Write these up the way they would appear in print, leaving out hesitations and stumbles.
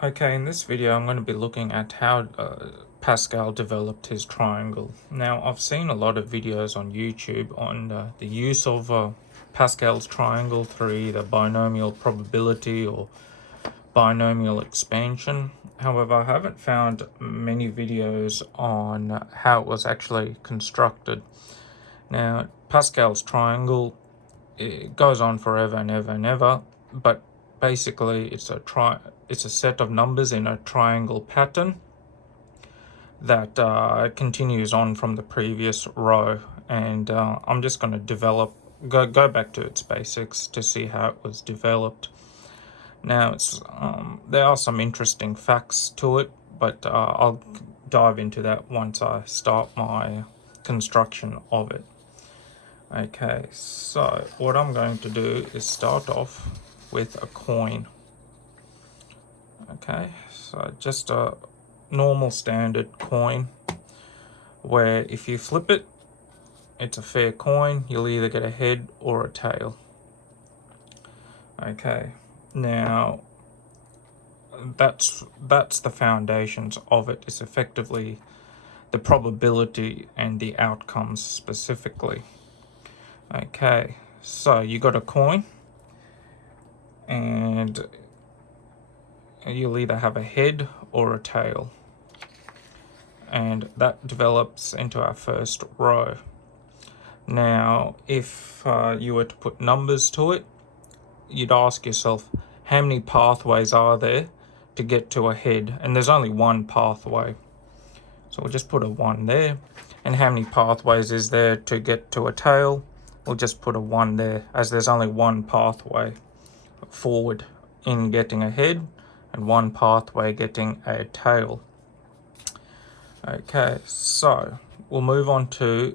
Okay, in this video I'm going to be looking at how Pascal developed his triangle. Now, I've seen a lot of videos on YouTube on the use of Pascal's triangle through either binomial probability or binomial expansion. However, I haven't found many videos on how it was actually constructed. Now, Pascal's triangle, it goes on forever and ever and ever, but basically it's a set of numbers in a triangle pattern that continues on from the previous row, and I'm just going to go back to its basics to see how it was developed. Now, there are some interesting facts to it, but I'll dive into that once I start my construction of it. Okay, so what I'm going to do is start off with a coin. Okay, so just a normal standard coin where if you flip it, it's a fair coin. You'll either get a head or a tail. Okay, now that's the foundations of it. It's effectively the probability and the outcomes specifically. Okay, so you got a coin, and you'll either have a head or a tail, and that develops into our first row. Now, if you were to put numbers to it, you'd ask yourself, how many pathways are there to get to a head? And there's only one pathway, so we'll just put a 1 there. And how many pathways is there to get to a tail? We'll just put a 1 there, as there's only one pathway forward in getting a head and one pathway getting a tail. Okay, so we'll move on to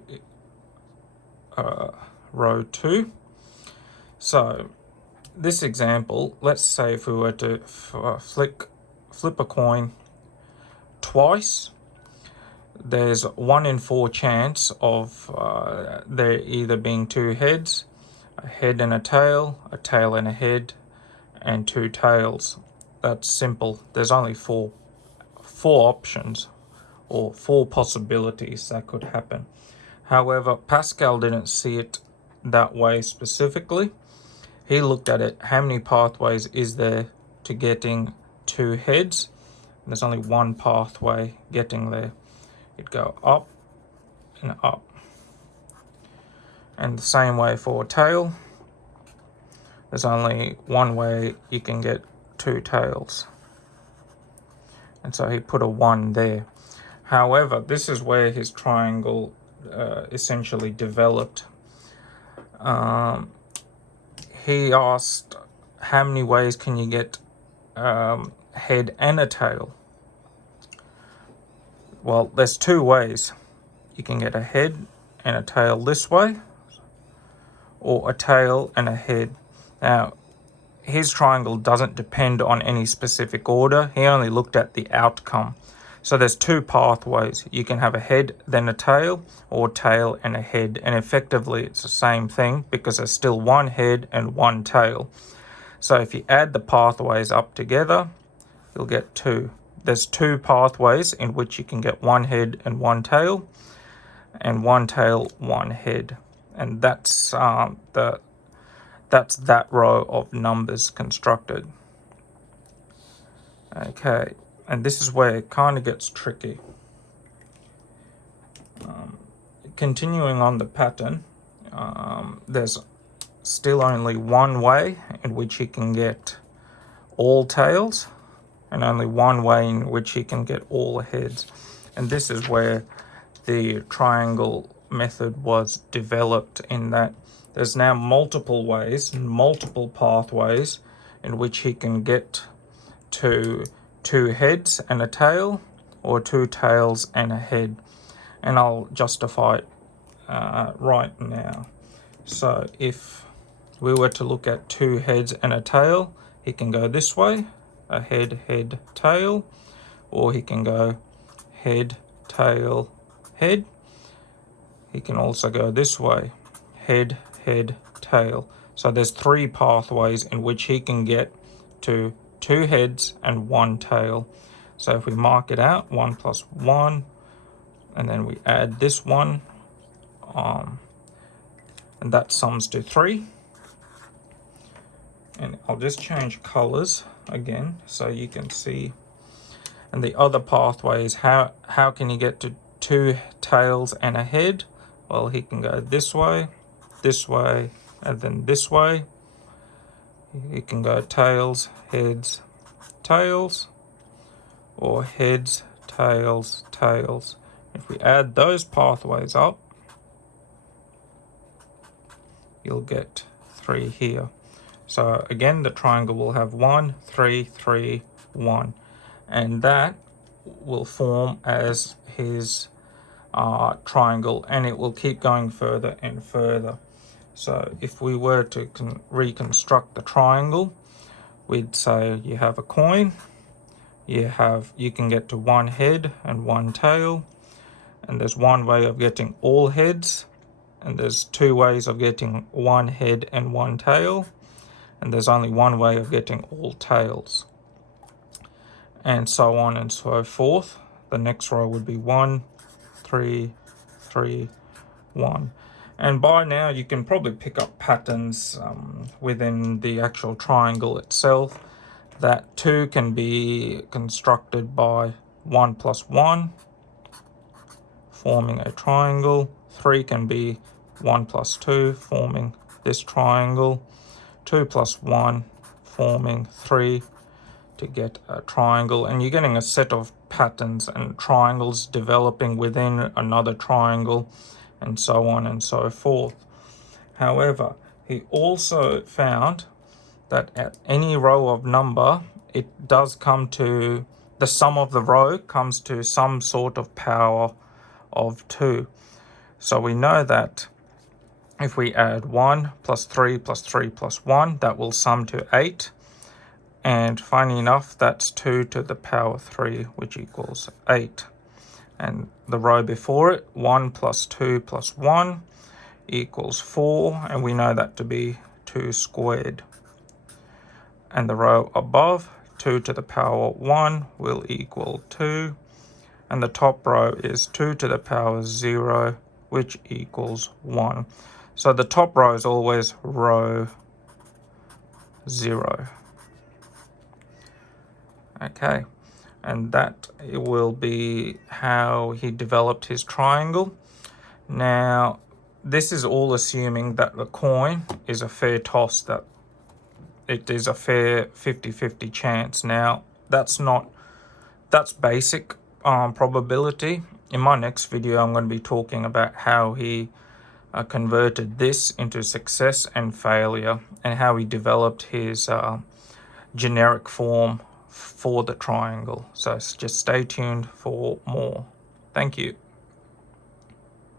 row 2. So this example, let's say if we were to flip a coin twice, there's 1 in 4 chance of there either being 2 heads, a head and a tail and a head, and 2 tails. That's simple. There's only four options or 4 possibilities that could happen. However, Pascal didn't see it that way specifically. He looked at it, how many pathways is there to getting 2 heads? There's only one pathway getting there. It'd go up and up. And the same way for a tail. There's only one way you can get 2 tails. And so he put a 1 there. However, this is where his triangle essentially developed. He asked, how many ways can you get head and a tail? Well, there's 2 ways. You can get a head and a tail this way, or a tail and a head. Now, his triangle doesn't depend on any specific order. He only looked at the outcome. So there's 2 pathways. You can have a head, then a tail, or tail and a head. And effectively, it's the same thing because there's still 1 head and 1 tail. So if you add the pathways up together, you'll get 2. There's 2 pathways in which you can get 1 head and 1 tail, and 1 tail, 1 head. And that's that row of numbers constructed. Okay, and this is where it kind of gets tricky. Continuing on the pattern, there's still only 1 way in which he can get all tails, and only 1 way in which he can get all heads. And this is where the triangle method was developed, in that there's now multiple ways, multiple pathways in which he can get to 2 heads and a tail, or 2 tails and a head. And I'll justify it right now. So if we were to look at 2 heads and a tail, he can go this way, a head, head, tail, or he can go head, tail, head. He can also go this way, head, head, tail. So there's 3 pathways in which he can get to 2 heads and 1 tail. So if we mark it out, 1 plus 1, and then we add this one, and that sums to 3. And I'll just change colors again so you can see. And the other pathway is how can he get to 2 tails and a head? Well, he can go this way, and then this way. He can go tails, heads, tails, or heads, tails, tails. If we add those pathways up, you'll get 3 here. So again, the triangle will have 1, 3, 3, 1. And that will form as his triangle, and it will keep going further and further. So if we were to reconstruct the triangle, we'd say you have a coin, you can get to 1 head and 1 tail, and there's 1 way of getting all heads, and there's 2 ways of getting 1 head and 1 tail, and there's only 1 way of getting all tails, and so on and so forth. The next row would be 1, 3, 3, 1. And by now you can probably pick up patterns within the actual triangle itself. That 2 can be constructed by 1 plus 1, forming a triangle. 3 can be 1 plus 2, forming this triangle. 2 plus 1, forming 3 to get a triangle. And you're getting a set of patterns and triangles developing within another triangle, and so on and so forth. However, he also found that at any row of number, it does come to, the sum of the row comes to some sort of power of 2. So we know that if we add 1 plus 3 plus 3 plus 1, that will sum to 8. And funny enough, that's 2 to the power 3, which equals 8. And the row before it, 1 plus 2 plus 1 equals 4, and we know that to be 2 squared. And the row above, 2 to the power 1 will equal 2, and the top row is 2 to the power 0, which equals 1. So the top row is always row 0. Okay, and that will be how he developed his triangle. Now, this is all assuming that the coin is a fair toss, that it is a fair 50-50 chance. Now, that's basic probability. In my next video, I'm going to be talking about how he converted this into success and failure, and how he developed his generic form for the triangle. So just stay tuned for more. Thank you.